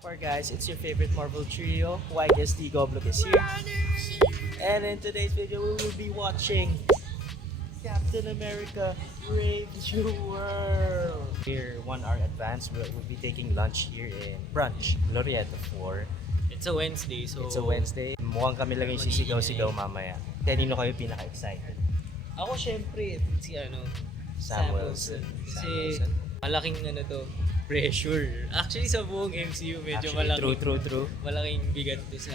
up, our guys? It's your favorite Marvel trio. YSD Goblok is here. And in today's video, we will be watching Captain America Brave New World. Here, 1 hour advance, we'll be taking lunch here in brunch, Glorieta 4. It's a Wednesday, so... It's a Wednesday. Mukhang kami lang yung sisigaw-sigaw mamaya. Kanino kayo pinaka-excited? Ako syempre, si Sam Wilson. Kasi malaking pressure. Actually sa buong MCU medyo malaking. True. Malaking bigat to sa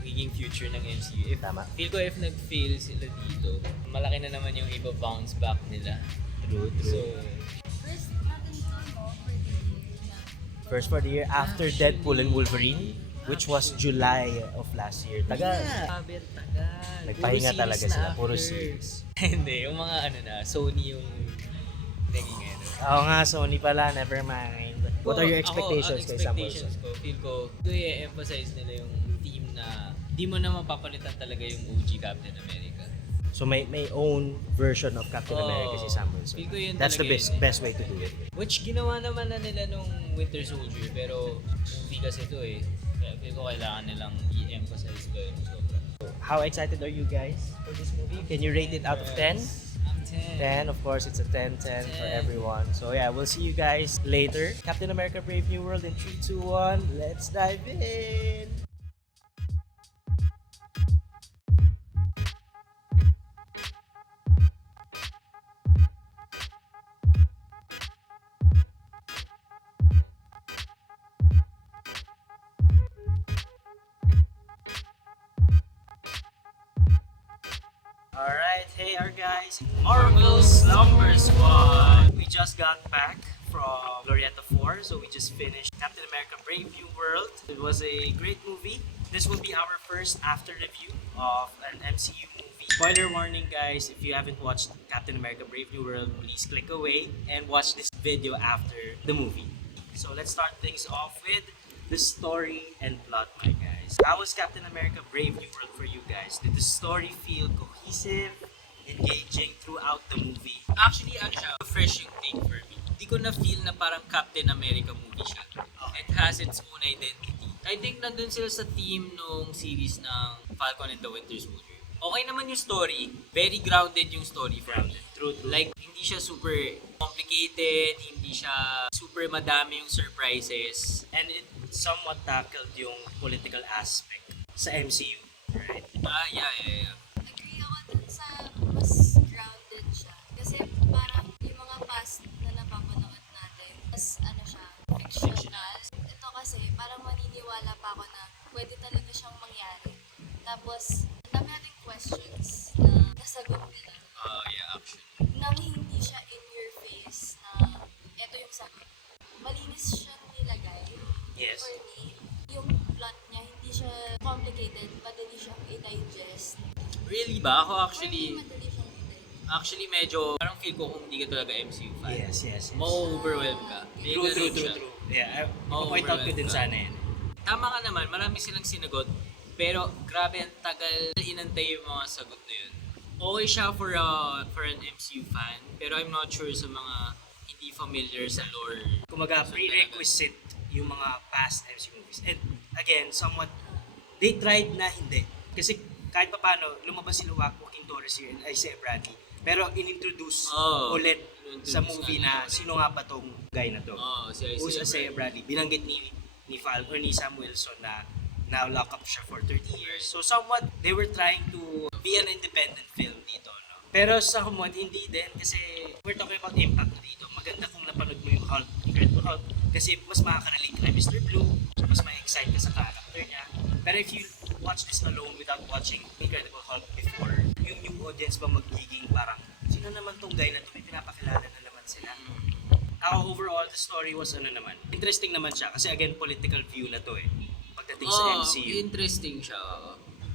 magiging future ng MCU. Tama. Feel ko if nag-fail sila dito, malaki na naman yung iba-bounce back nila. True. So, First natin ito, no? For the year na. First for the year after Deadpool and Wolverine, which was July of last year. Tagal. Sabi, tagal. Nagpahinga Puro talaga series sila, na puro after. series. Hindi, yung mga Sony yung naging Oo nga, Sony pala, never mind. What are your expectations kay Sam Wilson? Expectations ko, feel ko, ito i-emphasize nila yung theme na di mo na mapapalitan talaga yung OG Captain America. So may own version of Captain America si Sam Wilson. Feel ko yun That's the talaga best way to do it. Which ginawa naman na nila nung Winter Soldier, pero movie kasi ito Kaya feel ko kailangan nilang i-emphasize ko yun sobra. How excited are you guys for this movie? Can you rate it out of 10? I'm 10. 10, of course, it's a 10 for everyone. So yeah, we'll see you guys later. Captain America Brave New World in 3, 2, 1. Let's dive in! Alright, hey our guys, Marvel Slumber Squad! We just got back from Glorieta 4, so we just finished Captain America Brave New World. It was a great movie. This will be our first after review of an MCU movie. Spoiler warning guys, if you haven't watched Captain America Brave New World, please click away and watch this video after the movie. So let's start things off with the story and plot, my guys. How was Captain America Brave New World for you guys? Did the story feel cohesive, engaging throughout the movie? Actually, fresh yung take for me. Di ko na feel na parang Captain America movie siya. It has its own identity. I think nandun sila sa theme nung series ng Falcon and the Winter Soldier. Okay naman yung story. Very grounded yung story from them. True. Like, hindi siya super complicated, hindi siya super madami yung surprises. And it somewhat tackled yung political aspect sa MCU, right? Yeah. Agree ako dun sa mas grounded siya. Kasi parang yung mga past na napapanood natin, mas siya, fictional. Ito kasi, parang maniniwala pa ako na pwede talaga siyang mangyari. Tapos, ang dami nating questions na nasagot nila. Actually. Nang hindi siya in your face na eto yung sagot. Malinis siyang nilagay. Yes. For me, yung plot niya, hindi siya complicated, madali siyang i-digest. Really ba? Ako For me, madali siyang i-digest. actually medyo, parang feel ko kung hindi ka talaga MCU fan. Yes. Ma-overwhelm ka. May ganun siya. True. Yeah, Oh, point out ko din overwhelmed sana yan. Tama ka naman, marami silang sinagot. Pero grabe ang tagal inantay yung mga sagot na yun. Okay siya for an MCU fan, pero I'm not sure sa mga hindi familiar sa lore. Kumaga, prerequisite yung mga past MCU movies. And again, somewhat, they tried na hindi. Kasi kahit pa paano, lumabas sila Joaquin Torres here and Isaiah Bradley. Pero in-introduce ulit sa movie na sino nga ba tong guy na to. Si Who's Isaiah Bradley? Binanggit ni Falcon or ni Sam Wilson na now lock up siya for 30 years. So somewhat, they were trying to be an independent film dito, no? Pero somewhat, hindi din kasi we're talking about impact dito. Maganda kung napanood mo yung Hulk, Incredible Hulk, kasi mas makaka-relate ka kay Mr. Blue, mas ma-excite ka sa character niya. Pero if you watch this alone without watching Incredible Hulk before, yung new audience ba magiging parang, sino naman tong guy na to? May pinapakilala na naman sila. Ako overall, the story was interesting naman siya kasi again, political view na to pagdating sa MCU. Interesting siya.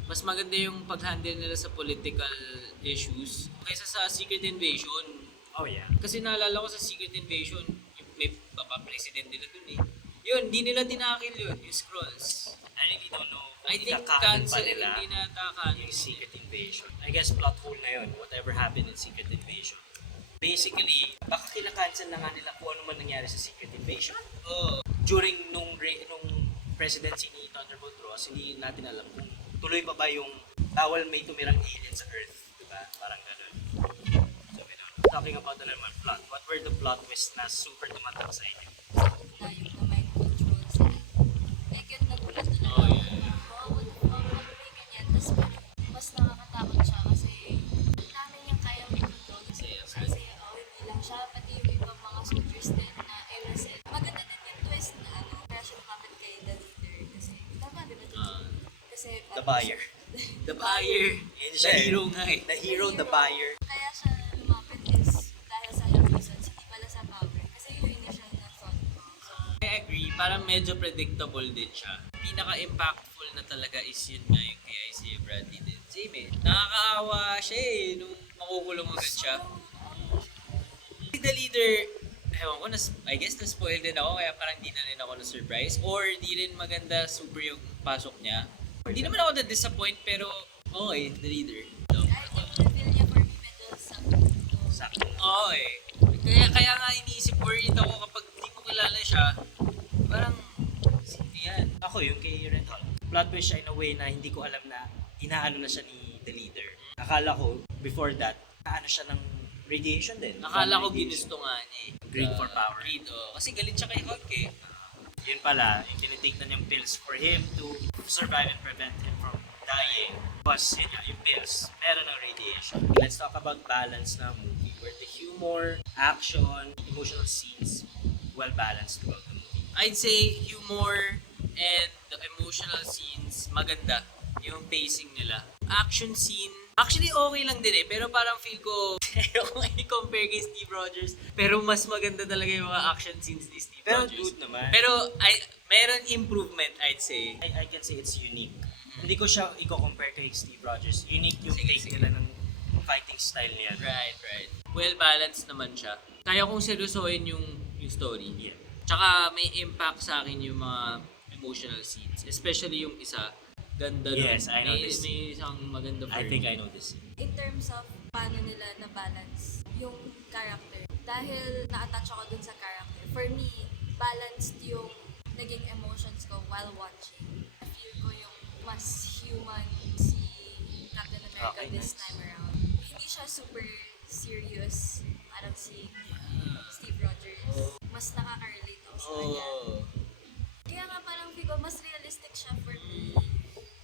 Mas maganda yung pag-handle nila sa political issues kaysa sa Secret Invasion. Oh yeah. Kasi naalala ko sa Secret Invasion, may president nila dun Yun, di nila tinakil yun, yung Skrulls. I really don't know. I think Nakakanan cancel, hindi na takalan yung Secret Invasion. I guess plot hole na yun, whatever happened in Secret Invasion. Basically, baka kinakancel na nga nila kung ano man nangyari sa Secret Invasion. during nung presidency ni Thunderbolt Ross, hindi natin alam kung tuloy pa ba yung bawal may tumirang alien sa Earth, di ba? Parang gano'n. So, we don't know. Talking about the naman plot, what were the plot twists na super tumatak sa inyo? Tayo na mind control sila. Like yun, nagulat na lang Oh, ako. yeah. May ganyan. Tapos mas nakakatakot siya kasi namin yung kayang i-control. Kasi hindi lang siya, pati yung ibang mga soldiers din na innocent. Maganda din yung twist na kaya siya lumapit kay the leader. Kasi, tama, di ba? Kasi, The buyer. The buyer. Yun The siya eh. hero nga eh. The hero, the buyer. Kaya siya lumapit is dahil sa health reasons, hindi pala sa power. Kasi yung initial na thought ko. So, I agree, parang medyo predictable din siya. Pinaka-impactful na talaga is yun nga yung kay Isaiah Bradley din. Same eh. Nakakaawa siya eh, nung makukulong agad siya. The leader, ewan ko, I guess na-spoil din ako kaya parang di na rin ako na-surprise. Or di rin maganda super yung pasok niya. Hindi naman ako na-disappoint pero okay, the leader. So, I think reveal niya for me medyo Sakto. okay. Kaya nga iniisip, worried ako kapag di ko kilala siya. Parang, sino yan? Ako yung kay Red Hulk. Plot twist siya in a way na hindi ko alam na inaano na siya ni the leader. Akala ko, before that, naano siya ng radiation din. Nakala ko Radiation. ginusto nga niya eh. Greed for power. Greed, oh. Kasi galit siya kay Hulk eh. Yun pala, yung tinitake na niyang pills for him to survive and prevent him from dying was yun nga, yung pills. Meron ng radiation. Let's talk about balance na movie where the humor, action, emotional scenes well balanced throughout the movie. I'd say humor and the emotional scenes, maganda yung pacing nila. Action scene, actually okay lang din eh, pero parang feel ko, kung i-compare kay Steve Rogers, pero mas maganda talaga yung mga action scenes ni Steve Pero Rogers. good naman. Pero meron improvement, I'd say. I can say it's unique. Hindi ko siya i-compare kay Steve Rogers. Unique yung Sige, take sige. nila ng fighting style niya. Right. Well balanced naman siya. Kaya kong seryosohin yung story. Yeah. Tsaka may impact sa akin yung mga emotional scenes. Especially yung isa. Ganda nun. Yes, I know may, this. may isang maganda for I think me. I know this. in terms of paano nila na-balance yung character. Dahil na-attach ako dun sa character. For me, balanced yung naging emotions ko while watching. I feel ko yung mas human si Captain America Okay, this nice. time around. Hindi siya super serious. Parang si Steve Rogers. Mas nakaka-relate ako sa kanya. Oh. Kaya nga parang feel ko mas realistic siya for me.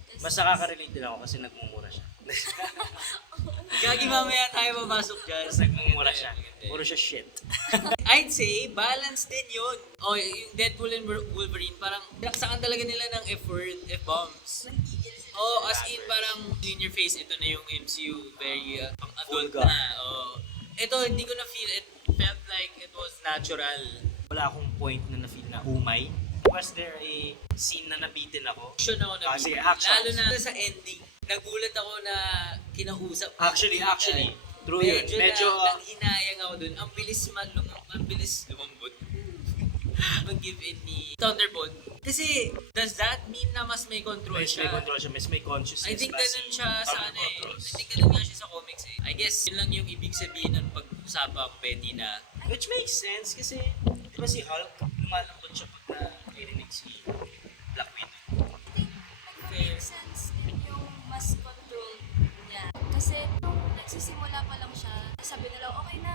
Kasi- Mas nakaka-relate din ako kasi nagmumura siya. Gagi mamaya tayo papasok dyan. Mas nagmumura siya. Puro siya shit. I'd say, balance din yun. O, yung Deadpool and Wolverine, parang naksakan talaga nila ng effort, F-bombs. Nagigil sila. Oh, as in parang in your face, ito na yung MCU, very pang-adult Vulgar. na. Oh. Ito, hindi ko na-feel, it felt like it was natural. Wala akong point na na-feel na umay. Was there a scene na nabitin ako? Action ako na Sige, bigla. action. Lalo na sa ending, nagulat ako na kinausap. Actually, true yun. Medyo nanghinayang ako dun. Ang bilis lumambot. Mag-give in ni Thunderbolt. Kasi, does that mean na mas may control Mas siya? may control siya, mas may consciousness. I think ba ganun si siya sa ano Thunderbolt eh. Ross? I think ganun nga siya sa comics eh. I guess, yun lang yung ibig sabihin ng pag-usapang Betty na Which makes sense kasi, di ba si Hulk, lumalambot siya pag narinig si Black Widow. Make sense din yung mas control niya. Kasi nung nagsisimula pa lang siya, sabi nila, okay na,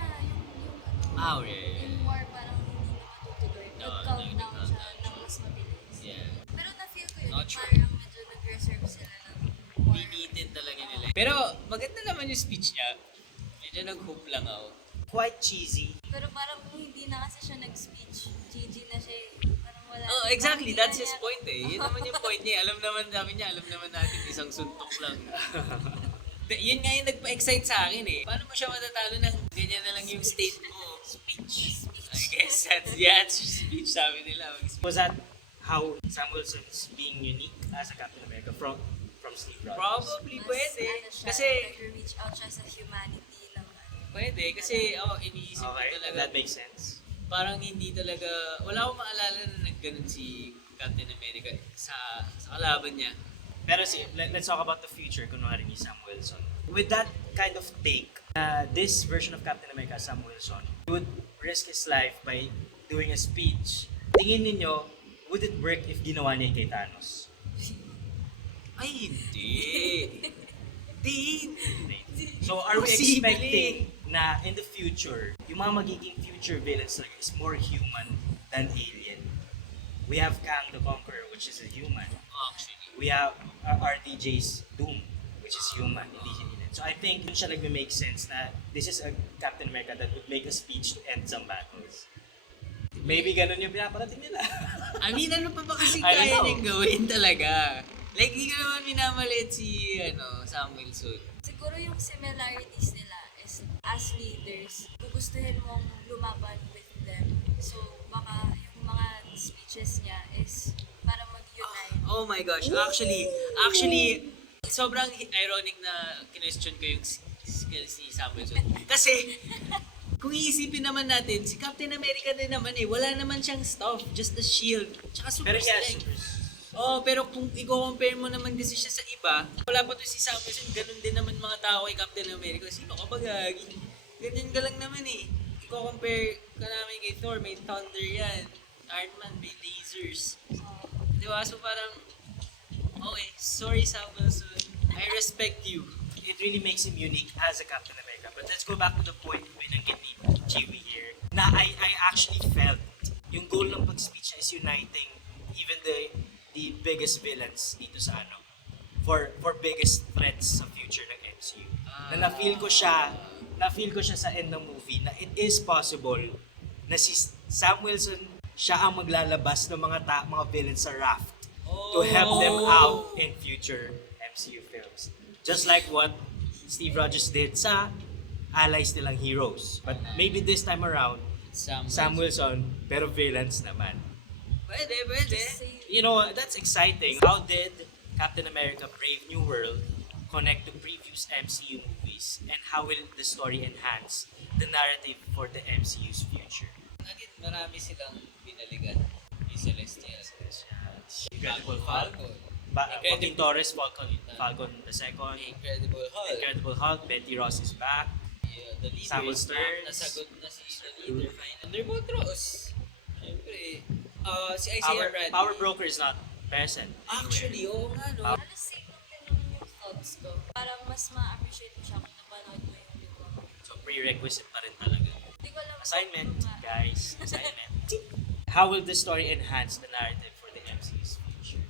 Oh, yeah. yung war parang hindi na matutuloy. No, Nag-countdown nag-countdown siya siya. ng mas mabilis. Yeah. Pero na-feel ko yun, Not sure. parang medyo nag-reserve sila ng more. Pinitin talaga nila. Pero, maganda naman yung speech niya. Medyo nag-hope lang ako. Quite cheesy. Pero parang kung hindi na kasi siya nag-speech, GG na siya eh. Parang wala. Oh, exactly. Parang That's hindi his na- point eh. Yun naman yung point niya. Alam naman natin isang suntok lang. Yun nga yung nagpa-excite sa akin eh. Paano mo siya matatalo ng ganyan na lang yung state mo? Speech. I guess that's the answer. Speech sabi nila. Was that how Sam Wilson's being unique as a Captain America from Steve Rogers? Probably Mas, pwede. ano siya, Kasi, nag-reach out siya sa humanity ng ano. pwede. Kasi, iniisip ko Okay, talaga. that makes sense. Parang hindi talaga, wala akong maalala na nagganon si Captain America sa kalaban niya. Pero let's talk about the future, kunwari ni Sam Wilson. With that kind of take, this version of Captain America, Sam Wilson, would risk his life by doing a speech. Tingin ninyo, would it work if ginawa niya kay Thanos? Ay, hindi. Hindi. So are we Posible. expecting na in the future, yung mga magiging future villains talaga is more human than alien? We have Kang the Conqueror, which is a human. Actually. We have RDJ's Doom, which is human, hindi siya alien. So I think dun siya nagme-make sense na this is a Captain America that would make a speech to end some battles. Maybe ganun yung pinaparating nila. I mean, ano pa ba kasi I don't kaya know. niyang gawin talaga? Like, di ko naman minamalit si Sam Wilson. Siguro yung similarities nila is as leaders, gugustuhin mong lumaban with them. So baka yung mga speeches niya is para mag-unite. Oh my gosh, actually, sobrang ironic na kinwestiyon ko yung skill si Sam Wilson. Kasi, kung iisipin naman natin, si Captain America din naman wala naman siyang stuff, just a shield, tsaka super Pero yeah, strength. Oh, pero kung i-compare mo naman kasi siya sa iba, wala pa to si Sam Wilson, ganun din naman mga tao kay Captain America. Sino ka ba gagi? Ganyan ka lang naman I-compare ka namin kay Thor, may thunder yan. Iron Man, may lasers. Di ba? So parang, okay, sorry Sam Wilson. I respect you. It really makes him unique as a Captain America. But let's go back to the point na binanggit ni Chewie here, na I actually felt yung goal ng pag-speech niya is uniting even the biggest villains dito sa for biggest threats sa future ng MCU. Na na-feel ko siya sa end ng movie na it is possible na si Sam Wilson siya ang maglalabas ng mga villains sa raft to help them out in future MCU films. Just like what Steve Rogers did sa allies nilang heroes. But maybe this time around, Sam Wilson, pero villains naman. Pwede. You know, that's exciting. How did Captain America Brave New World connect to previous MCU movies? And how will the story enhance the narrative for the MCU's future? Again, marami silang binaligan. Yung Celestial. Incredible Hulk. Joaquin Torres, Falcon II. Incredible Hulk. Betty Ross is back. Yeah, the leader Samuel is back. Stearns. Nasagot na si the leader finally. Thunderbolt Ross. Siyempre. Si Isaiah Bradley. Power Broker is not present. Actually, oo nga no. Alas same lang din naman yung thoughts ko. Parang mas ma-appreciate mo siya kung napanood mo yung libro. So prerequisite pa rin talaga. Hindi ko alam Assignment, kung ano nga. guys. Assignment. How will the story enhance the narrative for the MCU's future?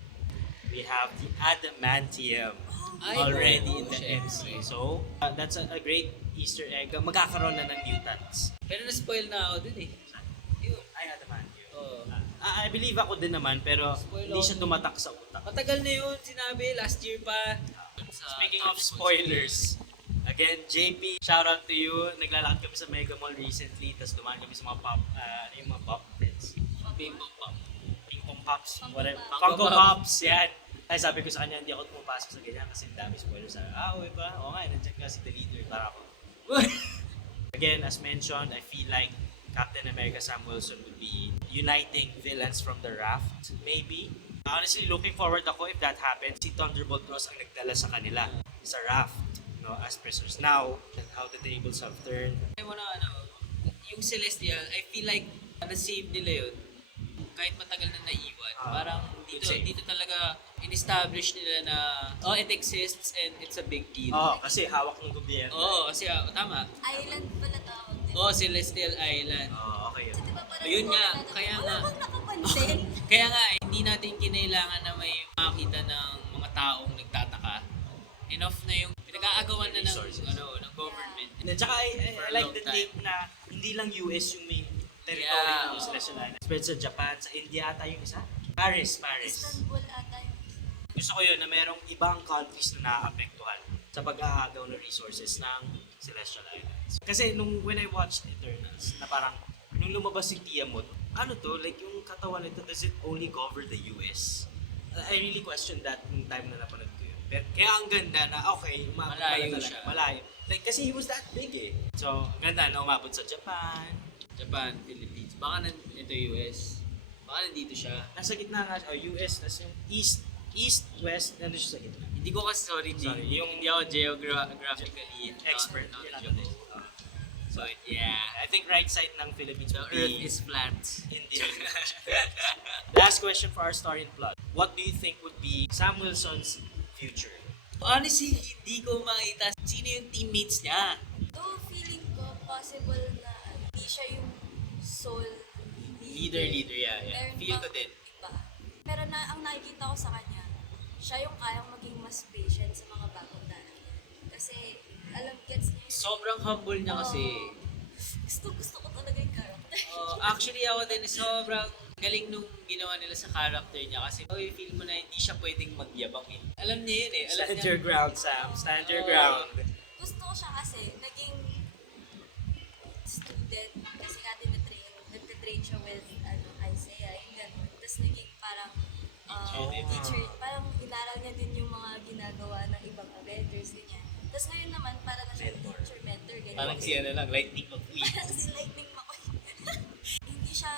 We have the adamantium already in the syempre. MCU. So, that's a great Easter egg. Magkakaroon na ng mutants. Pero na-spoil na ako dun Yun. Ay, adamantium. Oo. I believe ako din naman, pero hindi siya tumatak sa utak. Matagal na yun, sinabi, last year pa. Speaking of spoilers, again, JP, shout out to you. Naglalakad kami sa Mega Mall recently, tapos dumaan kami sa mga yung mga pop friends. Ping pong pop. Ping Pong Pops, whatever. Funko Funko Pop. Pops, yan. Ay, sabi ko sa kanya, hindi ako pumapasok sa ganyan kasi ang dami spoilers. Okay ba? Oo nga, nandiyan ka si The Leader, para ako. Again, as mentioned, I feel like Captain America Sam Wilson would be uniting villains from the raft, maybe. Honestly, looking forward ako if that happens. Si Thunderbolt Ross ang nagdala sa kanila sa raft, as prisoners. Now, how the tables have turned. I wanna, yung Celestial, I feel like na-save nila yun. Kahit matagal na naiwan. Parang dito talaga in-establish nila na, it exists and it's a big deal. Kasi hawak ng gobyerno. Kasi tama. Island pala tawag din. Celestial Island. Okay. So, di ba parang Ayun nga, natin, kaya wala nga. bang nakapansin? Kaya nga, hindi natin kinailangan na may makita ng mga taong nagtataka. Enough na yung pinag-aagawan na ng, Resources. ng government. And tsaka I For a like long the time. take na hindi lang US yung may territory Yeah. ng Celestial Island. Spread sa Japan, sa India ata yung isa. Paris. Istanbul ata yung Gusto ko yun na merong ibang countries na naaapektuhan sa pag-aagaw ng resources ng Celestial Islands. Kasi when I watched Eternals, na parang nung lumabas si Tiamat, like yung katawan nito, does it only cover the US? I really questioned that nung time na napanood ko yun. Pero, kaya ang ganda na, okay, umabot Malayo pala talaga. siya. Malayo. Like, kasi he was that big So, ang ganda na umabot sa Japan. Japan, Philippines. Baka ito US. Baka nandito siya. Nasa gitna nga siya. US, nasa yung east, west, nandun siya sa gitna. Hindi ko kasi, sorry, Sorry. hindi ako geographically Expert. knowledgeable. But yeah, I think right side ng Philippines the would earth be is flat. India. Last question for our story and plot. What do you think would be Sam Wilson's future? Honestly, hindi ko makita sino yung teammates niya. Though feeling ko possible na hindi siya yung sole Leader, yeah. Meron Feel ko pang din. iba. Pero ang nakikita ko sa kanya, siya yung kayang maging mas patient sa mga bagong darating. Kasi gets niya yung... Sobrang humble niya kasi. Gusto ko talaga yung character. Actually, ako din sobrang galing nung ginawa nila sa character niya kasi feel mo na hindi siya pwedeng magyabang. Alam niya yun eh. Alam Stand niya. your ground, Sam. Stand your Oo. ground. Gusto ko siya kasi naging student kasi nga nagtitrain siya with Isaiah, yung gano'n. Tapos naging parang teacher, parang inaral niya din yung mga ginagawa ng ibang Avengers, ganyan. Tapos ngayon naman, parang na siya teacher, mentor, ganyan. Parang siya na lang, Lightning McQueen. Parang si Lightning McQueen. Hindi siya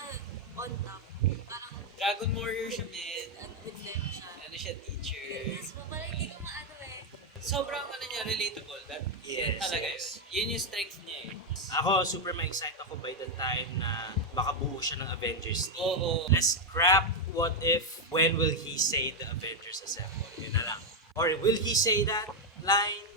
on top. Parang Dragon Warrior siya, man. with them siya. Ano siya, teacher. Tapos parang hindi ko maano eh. Sobrang niya, relatable. Yun Yes, talaga yes. yun. Yun yung strength niya eh. Ako, super ma-excite ako by the time na makabuo siya ng Avengers team. Oo. Let's scrap what if, when will he say the Avengers Assemble? Yun na lang. Or will he say that line?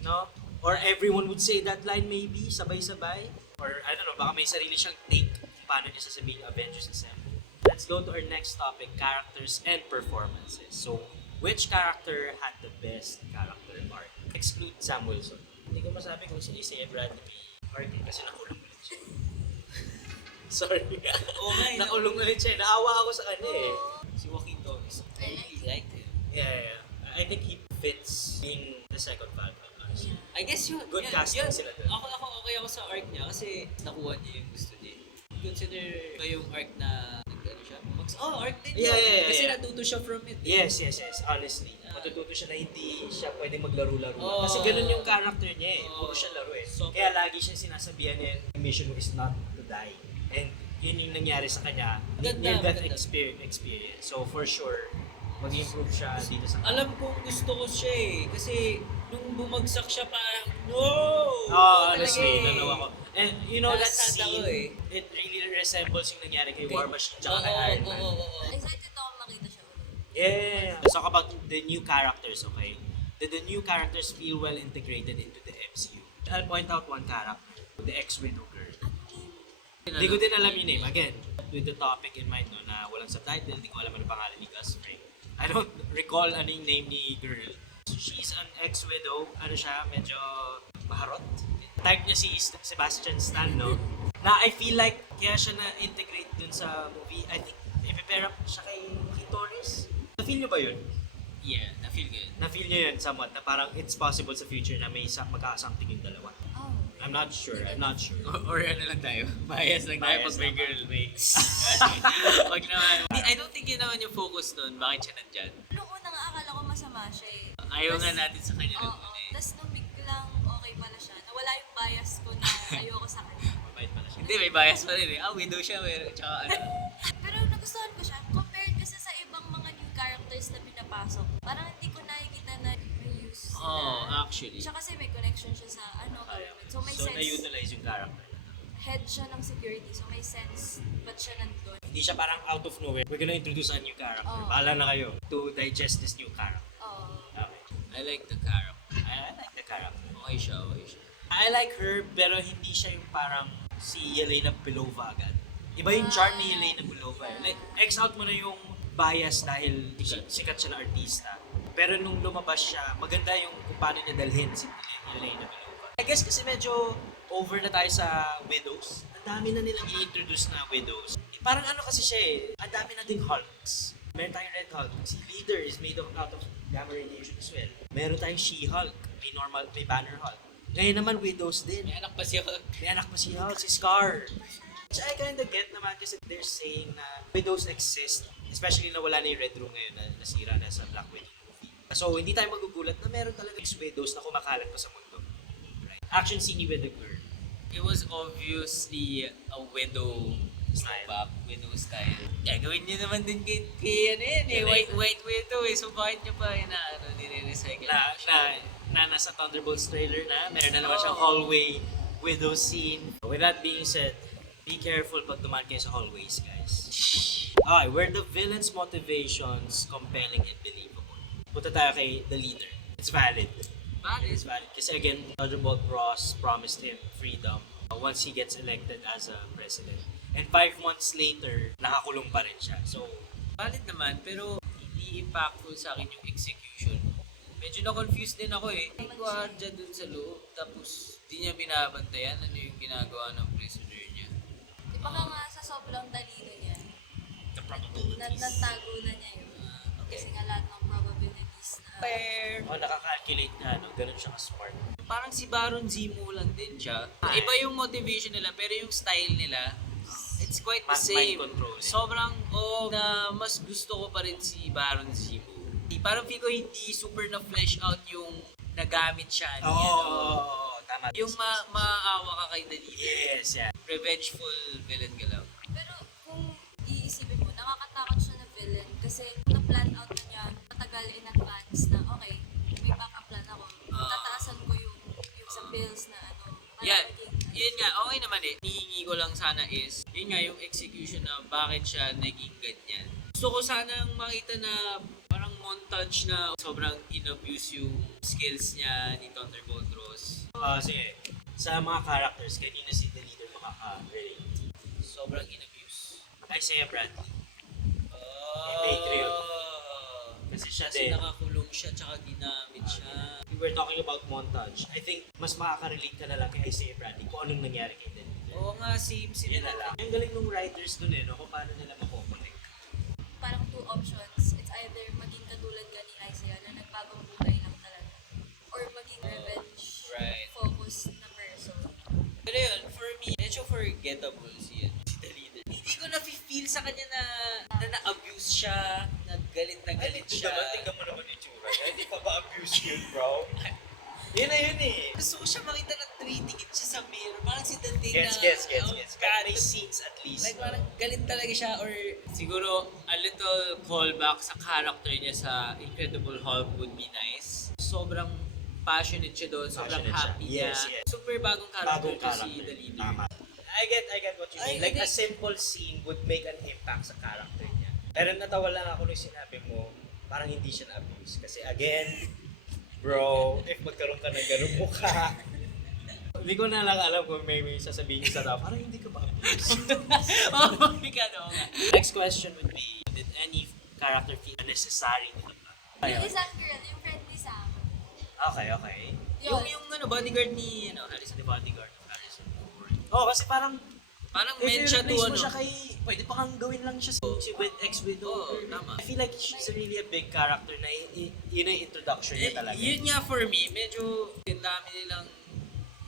No? Or everyone would say that line maybe, sabay-sabay? Or I don't know, baka may sarili siyang take kung paano niya sasabihin yung Avengers Assemble. Let's go to our next topic, characters and performances. So, which character had the best character arc? Exclude Sam Wilson. Hindi ko masabi kung si Bradley Harkin kasi nakulong ulit siya. Sorry. Oo nga, Nakulong ulit siya. Naawa ako sa kanya eh. Si Joaquin Torres. I really liked him. Yeah. I think he fits being the second Falcon. Honestly. I guess yun. Good casting sila dun. Ako okay ako sa arc niya kasi nakuha niya yung gusto niya. Consider ko yung arc na nag-ano siya. Arc din Yeah, yun. yeah, yeah, Kasi yeah. natuto siya from it. Yes. Honestly. Matututo siya na hindi siya pwedeng maglaro-laro. Oo. Kasi ganun yung character niya eh. Oo. Puro siya laro eh. So- Kaya lagi siya sinasabihan niya, yung mission mo is not to die. And yun yung nangyari sa kanya. Ganda, Near-death maganda. experience. So for sure, mag-improve siya dito sa Alam kong gusto ko siya eh. Kasi nung bumagsak siya parang, no! Honestly, Talaga eh. nanaw ako. And you know that Nalasad ako scene, eh. it really resembles yung nangyari kay Okay. War Machine tsaka kay Iron Man. Oo. Excited ako makita siya ulit. Yeah. Let's talk about the new characters, okay? Did the new characters feel well integrated into the MCU? I'll point out one character, the ex-Widow girl. Hindi ko din alam yung name. Again, with the topic in mind, no, na walang subtitle, hindi ko alam ano pangalan ni Gus Fring. I don't recall ano yung name ni girl. So she's an ex-widow. Ano siya, medyo maharot. Type niya si Sebastian Stan, no? Na I feel like kaya siya na-integrate dun sa movie. I think, i-prepare up siya kay Torres. Na-feel niyo ba yun? Yeah, na-feel ko yun. Na-feel niyo yun somewhat, na parang it's possible sa future na may magkakasangting yung dalawa. Oh. I'm not sure. Or ano lang tayo, bias lang tayo Bias pag may naman. girl may... Wag naman. I don't think yun naman yung focus nun. Bakit siya nandyan? Nung una nga akala ko masama siya eh. Ayaw nga Tas- natin sa kanya nung Oo. una eh. Tapos nung biglang okay pala siya, nawala yung bias ko na ayoko sa kanya. Mabait pala siya. Hindi, may bias pa rin eh. Widow siya, tsaka ano. Pero nagustuhan ko siya. Compared kasi sa ibang mga new characters na pinapasok, parang hindi ko nakikita na may use na... Actually. Siya kasi may connection siya sa government. So may So, sense, na-utilize yung character. head siya ng security. So may sense ba't siya nandun. Hindi siya parang out of nowhere. We're gonna introduce a new character. Oo. Bahala na kayo to digest this new character. Oo. Okay. I like the character. I like the character. Okay siya. I like her, pero hindi siya yung parang si Yelena Belova agad. Iba yung charm ni Yelena Belova. Like, X out mo na yung bias dahil sikat siya na artista. Pero nung lumabas siya, maganda yung kung paano niya dalhin si Yelena Belova. I guess kasi medyo over na tayo sa widows. Ang dami na nilang i-introduce na widows. Parang ano kasi siya eh, ang dami na ding Hulks. Meron tayong Red Hulk. Si Leader is made out of gamma radiation as well. Meron tayong She-Hulk. May Banner Hulk. Ngayon naman widows din. May anak pa siya. May anak pa si Hulk, si Scar. Which I kinda get naman kasi they're saying na widows exist. Especially na wala na yung Red Room ngayon na nasira na sa Black Widow movie. So hindi tayo magugulat na meron talaga widows na kumakalat pa sa mundo. Right? Action scene with the girl. It was obviously a widow Style. Widow style. Gagawin niyo naman din kay ano yan eh, white widow eh. So bakit niyo pa nire-recycle Na nasa Thunderbolts trailer na, meron na naman siyang hallway widow scene. With that being said, be careful pag dumaan kayo sa hallways, guys. Okay, were the villain's motivations compelling and believable? Punta tayo kay the leader. It's valid. It's valid. Kasi again, Thunderbolt Ross promised him freedom once he gets elected as a president. And 5 months later, nakakulong pa rin siya. So, Valid naman, pero hindi impactful sa akin yung execution. Medyo na-confused din ako eh. May gwardiya dun sa loob, tapos di niya binabantayan ano yung ginagawa ng prisoner niya. Di ba nga sa sobrang talino niya, the probabilities. natago na niya yun. Kasi nga lahat ng probabilities na... Fair. Nakaka-calculate na, ganun siya ka-smart. Parang si Baron Zemo lang din siya. Iba yung motivation nila, pero yung style nila, it's quite the same. Mind control. Sobrang, na mas gusto ko pa rin si Baron Zemo. Parang feel ko hindi super na-flesh out yung nagamit siya niya. Tama. Yung maawa ka kay Dalila. Yes, yeah. Revengeful villain ka lang. Pero kung iisipin mo, nakakatakot siya na villain kasi na-plan out na niya matagal in advance na okay, may backup plan ako. Tataasan ko yung sa bills na para Yeah, maging- yun nga, okay naman eh. Hihingi ko lang sana is, yun nga yung execution na bakit siya naging ganyan. Gusto ko sanang makita na parang montage na sobrang in-abuse yung skills niya ni Thunderbolt Ross. Sige. Sa mga characters, kanina si the leader makaka-relate. Sobrang in-abuse. Isaiah Bradley. Oh, Patreon. Kasi siya Kasi din. nakakulong siya tsaka ginamit siya. We were talking about montage. I think mas makaka-relate ka na lang kay Isaiah Bradley kung anong nangyari kay Deadpool. Oo nga, same Yun na lang. Yung galing ng writers dun kung paano nila makokonek. Parang two options. It's either maging katulad ka ni Isaiah na nagbagong buhay lang talaga or maging Right. revenge-focused na person. Pero yun, for me, medyo forgettable si the leader. Hindi ko na-feel sa kanya na na-abuse siya, na galit siya. mo naman yung tsura. Hindi pa ba-abuse yun, bro? Yun na yun eh. Gusto ko siya makita na tinitingin siya sa mirror. Parang si Dante na... Gets. May scenes at least. Like parang galit talaga siya or siguro a little callback sa character niya sa Incredible Hulk would be nice. Sobrang passionate siya doon, sobrang Passionate siya. happy niya. Yes, yes. Super bagong character Bagong to si character. The Leader. Tama. I get what you mean. I Like a think- simple scene would make an impact sa character niya. Pero natawa lang ako nung sinabi mo, parang hindi siya na-abuse. Kasi again, bro, if magkaroon ka ng ganung mukha, hindi ko na lang alam kung may sasabihin niyo sa tao, parang hindi ka ba abuse? Oh my God, oo nga. Next question would be, did any character feel necessary to the plot? Yung isang girl, yung friend ni Sam. Okay. Yung bodyguard ni Harrison. The bodyguard of Harrison Ford. Oh, kasi parang Parang if meant siya to i-replace mo ano. siya kay, pwede pa kang gawin lang siya si with ex-widow. Oo, tama. I feel like she's really a big character na yun ang introduction niya talaga. Yun nga for me, medyo ang dami nilang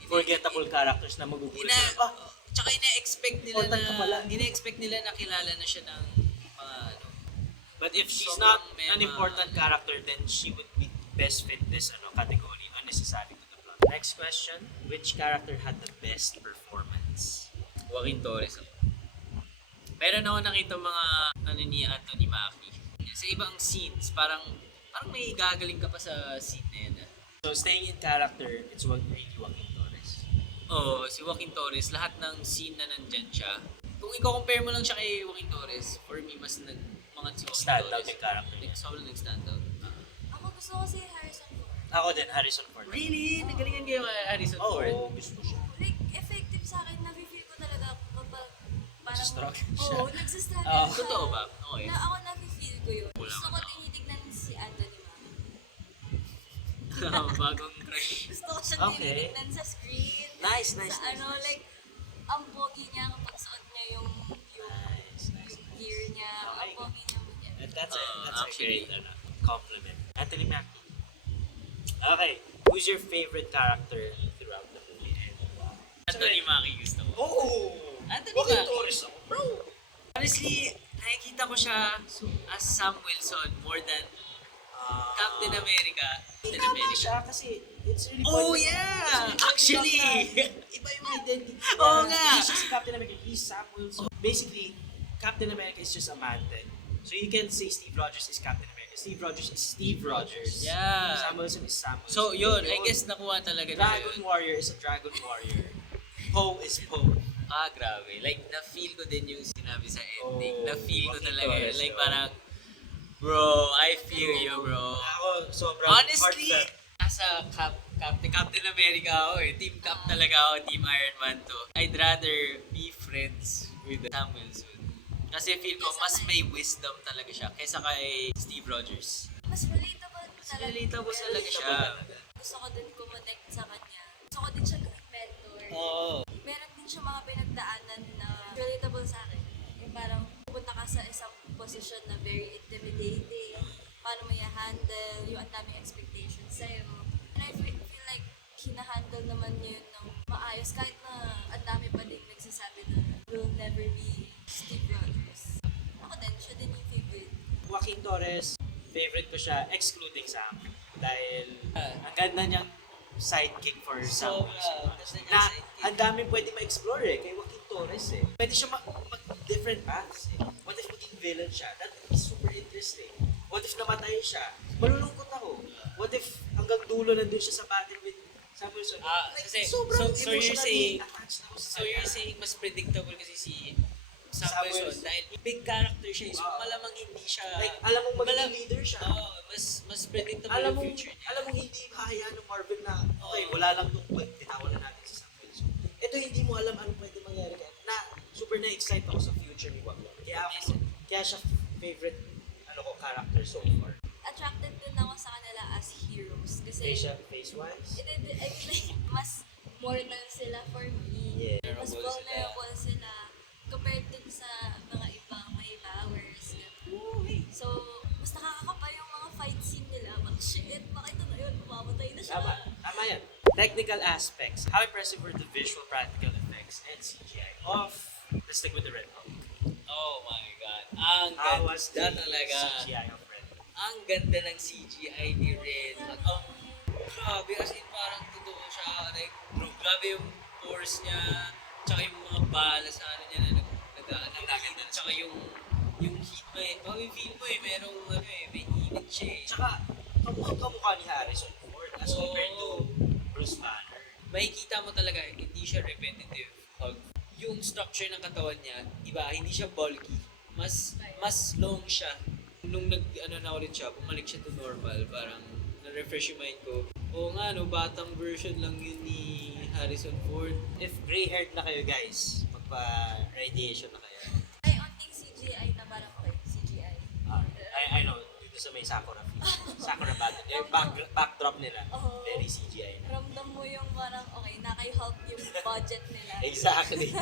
Forgettable characters na magugulat ina, ka. tsaka ina-expect nila Important ka pala. ina-expect nila na kilala na siya ng mga But if she's Sobrang not may an mga- important character, then she would be best fit this category, unnecessary to the plot. Next question, which character had the best performance? Joaquin Torres. Meron ako nakita mga ni Anthony Mackie. Sa ibang scenes, parang may gagaling ka pa sa scene na yun. So staying in character, it's really Joaquin Torres. Oo, si Joaquin Torres, lahat ng scene na nandyan siya. Kung i-compare mo lang siya kay Joaquin Torres, for me, mas nagmangat si Joaquin Stand out Torres. yung character niya. Sobrang nag-stand out. Ako gusto ko si Harrison Ford. Ako din, Harrison Ford. Really? Nagalingan kayo kay Harrison Ford? Oo, gusto ko siya. Like, effective sa akin, nafe-feel ko talaga kapag parang... Nagsistruggle siya. Oo, nagsistruggle Ah, siya. Totoo ba? Okay. Na ako nafe-feel ko yun. Wala Gusto ka ko na. tinitignan si Anthony Mackie. Bagong crush. Gusto ko siyang Okay. tinitignan sa screen. Nice. Like, ang pogi niya kapag suot niya yung gear niya. Ang pogi niya mo niya. And that's a Actually. great compliment. Anthony Mackie. Okay, who's your favorite character throughout the movie? Anthony Mackie gusto ko. Oh! Anthony Joaquin Mackie. Torres ako, bro! Honestly, nakikita ko siya as Sam Wilson more than Captain America. Captain Tama America. siya kasi it's really Oh, pointless. yeah! It's Actually! Iba yung identity. Oo nga. Hindi siya si Captain America, he's Sam Wilson. Basically, Captain America is just a man then. So you can say Steve Rogers is Captain America. Steve Rogers is Steve Rogers. Yeah. Sam Wilson is Sam Wilson. So, yun. I guess nakuha talaga nila Dragon yun. Warrior is a Dragon Warrior. Poe is Poe. Grabe. Like, na-feel ko din yung sinabi sa ending. Oh, Na-feel ko Joaquin talaga. Torres, Like, oh. parang, bro, I feel you, bro. Ako, sobrang Honestly, heartfelt. nasa Captain America ako eh. Team Cap talaga ako, Team Iron Man to. I'd rather be friends with Sam Wilson. Kasi feel ko, mas may wisdom talaga siya kaysa kay Steve Rogers. Mas relatable talaga. Relatable talaga siya. Gusto ko din kumonect sa kanya. Gusto ko din siya gawing mentor. Oo. Meron din siya mga pinagdaanan na relatable sa akin. Yung parang pupunta ka sa isang posisyon na very intimidating. Paano mo i-handle, yung ang daming expectations sa'yo. And I feel like hinahandle naman niya yun ng maayos kahit na ang dami pa din nagsasabi na will never be Steve Rogers. Ako din, siya din yung favorite. Joaquin Torres, favorite ko siya, excluding Sam. Dahil ang ganda niyang sidekick for Sam. Na ang daming pwede ma-explore kay Joaquin Torres Pwede siya mag-different paths What if maging villain siya? That is super interesting. What if namatay siya? Malulungkot ako. What if hanggang dulo nandun siya sa battle with Sam Wilson? Kasi, sobrang so you're emotionally saying, attached ako sa so you're kanya. saying mas predictable kasi si Sam Sam Wilson Wilson. dahil big character siya. So Oo. malamang hindi siya, Like, alam mong magiging leader siya. mas predictable Alam yung mo, future niya. alam mo hindi hahayaan ng Marvel na okay, wala lang tong titawan na natin sa Sam Wilson. Ito hindi mo alam ano pwede mangyari kaya na super na-excite ako sa future ni Joaquin. Kaya siya favorite character so far. Attracted din ako sa kanila as heroes. Kasi, Face-wise? I mean, like, mas mortal sila for me. Yeah. Mas Vulnerable vulnerable sila compared dun sa mga ibang may powers. Ganun. So, mas nakakakapa yung mga fight scene nila. But shit, bakit na yun? Mamamatay na siya. Tama yan. Technical aspects. How impressive were the visual practical effects and CGI of Let's Stick with the Red Hulk? Oh my God. Ang How was the ganda talaga. CGI of Red Hulk? Ang ganda ng CGI ni Red. Grabe, as in parang totoo siya. Like, bro, grabe yung pores niya. Tsaka yung mga bala sa ano niya na nag-ano. Tsaka yung heat mo yung feel mo merong may init siya Tsaka, kamukha ni Harrison Ford as compared to Bruce Banner. Makikita mo talaga, hindi siya repetitive hug. Yung structure ng katawan niya, iba, hindi siya bulky. Mas long siya. Nung na ulit siya, bumalik siya to normal. Parang na-refresh yung mind ko. Oo nga, batang version lang yun ni Harrison Ford. If gray-haired na kayo guys, magpa-radiation na kayo. Ay, onting CGI na parang, okay, CGI. I know, dito sa may Sakura battle. Yung backdrop nila, Oo. very CGI na. Ramdam mo yung parang, okay, nakay-help yung budget nila. Exactly.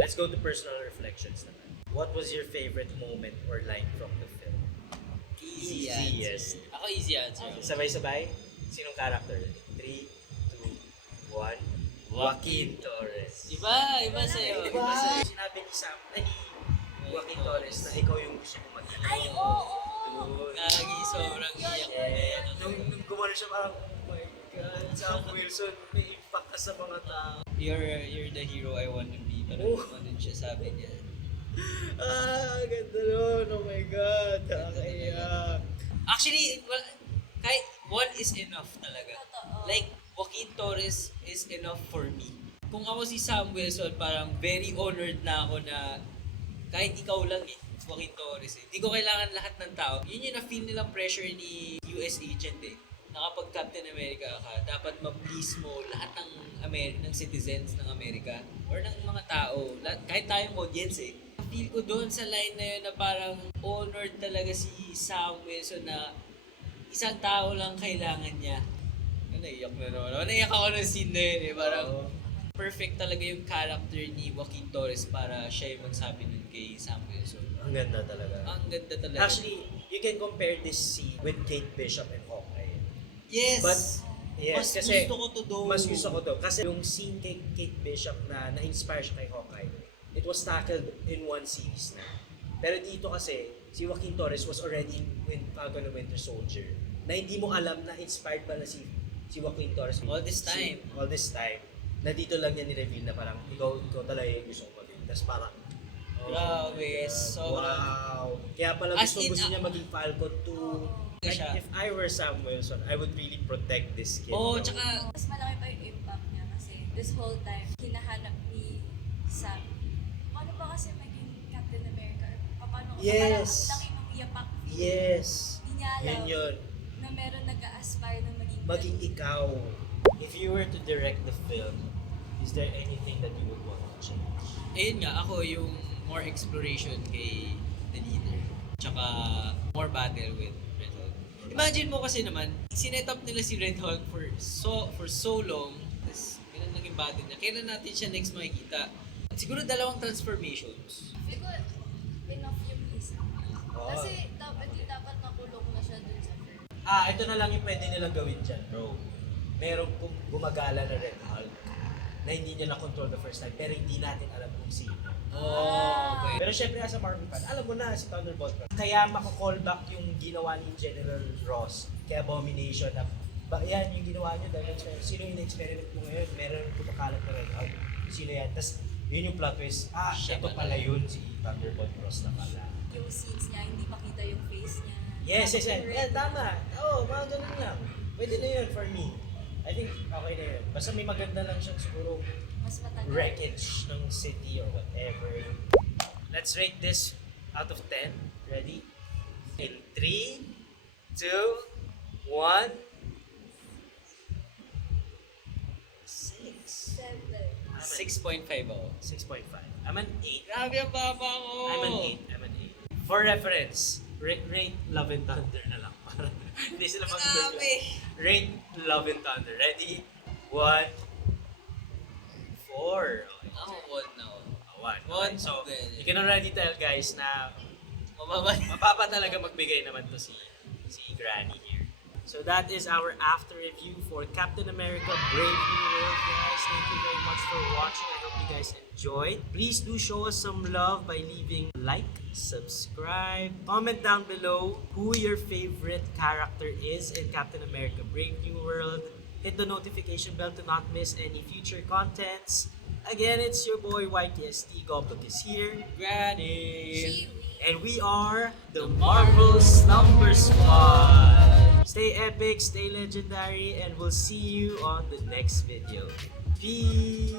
Let's go to personal reflections naman. What was your favorite moment or line from the film? Easy Easy, answer. yes. Ako easy answer. Sabay-sabay? Sinong character? 3, 2, 1. Joaquin Torres. Iba sa'yo. Iba sa'yo. Sinabi ni Sam, ni Joaquin Torres na ikaw yung gusto mong maging. Ay, oo! Lagi sobrang iyak ko din. Nung gumano siya parang, oh my God, Sam Wilson, may impact ka sa mga tao. You're the hero I want to be. Parang ganun siya sabi niya. Ganda nun. Oh my God. Nakakaiyak. Actually, well, kahit one is enough talaga. Totoo. Like, Joaquin Torres is enough for me. Kung ako si Sam Wilson, parang very honored na ako na kahit ikaw lang Joaquin Torres Hindi ko kailangan lahat ng tao. Yun yung na-feel nilang pressure ni US agent na kapag Captain America ka, dapat ma-please mo lahat ng ng citizens ng Amerika or ng mga tao, kahit tayong audience Feel ko doon sa line na yun na parang honored talaga si Sam Wilson na isang tao lang kailangan niya. Naiyak na naman. Naiyak ako ng scene na yun Parang perfect talaga yung character ni Joaquin Torres para siya yung magsabi nun kay Sam Wilson. Ang ganda talaga. Ang ganda talaga. Actually, you can compare this scene with Kate Bishop and Hawkeye. yes! But, yes, mas kasi gusto ko to do. Mas gusto ko to. Kasi yung scene kay Kate Bishop na na-inspire siya kay Hawkeye, it was tackled in one series na. Pero dito kasi, si Joaquin Torres was already in Falcon and Winter Soldier. Na hindi mo alam na inspired pala si Joaquin Torres. All this time. All this time. Na dito lang niya ni-reveal na parang ikaw talaga yung gusto ko maging. Tapos parang, Grabe, sobrang... wow. Kaya pala As in, gusto niya maging Falcon 2. Like, siya. if I were Sam Wilson, I would really protect this kid. Oo, from- tsaka Mas malaki pa yung impact niya kasi this whole time, hinahanap ni Sam. Paano ba kasi maging Captain America? Paano Yes. Parang ang laki ng yapak. Yes. Hindi niya alam Yun. na meron nag-a-aspire na maging Maging ikaw. If you were to direct the film, is there anything that you would want to change? Ayun nga, ako yung more exploration kay the leader. Tsaka more battle with Red Hulk. Imagine mo kasi naman, sinet up nila si Red Hulk for so long. Tapos, ganun naging battle niya. Kailan natin siya next makikita? Siguro 2 transformations. Feel ko, enough yung isa. Oo. Kasi dapat nakulong na siya dun sa film. Ito na lang yung pwede nilang gawin dyan, bro. Merong gumagala na Red Hulk na hindi niya na-control the first time, pero hindi natin alam kung sino. Okay. Pero syempre, as a Marvel fan, alam mo na si Thunderbolt. Kaya mako-callback yung ginawa ni General Ross kay Abomination na yan yung ginawa niyo dahil sino yung experiment mo ngayon? Meron kumakalat na Red Hulk. Sino yan? Tapos yun yung plot twist. Siya Ito pala. pala yun, si Thunderbolt Ross na pala. Yung scenes niya, hindi makita yung face niya. Yes. Tapos yung Yan, red- tama. Oo, mga ganun lang. Pwede na yun for me. I think okay na yun. Basta may maganda lang siyang siguro Mas matagal. wreckage ng city or whatever. Let's rate this out of 10. Ready? In 3, 2, 1. 6. 7. 6.5 ako. 6.5. I'm an 8. Grabe ang baba ko! I'm an 8. For reference, rate Love and Thunder na lang. Para hindi sila Grabe! Rate Love and Thunder. Ready? 1, 4. Okay. Ako 1 na ako. 1. One. So, Okay. you can already tell guys na Mababa. mapapa talaga magbigay naman to si Granny here. So that is our after review for Captain America Brave New World, guys. Thank you very much for watching. I hope you guys enjoyed. Please do show us some love by leaving like, subscribe, comment down below who your favorite character is in Captain America Brave New World. Hit the notification bell to not miss any future contents. Again, it's your boy YTST. Goblet is here. Granny! And we are the Marvel's Number Squad. Stay epic, stay legendary, and we'll see you on the next video. Peace!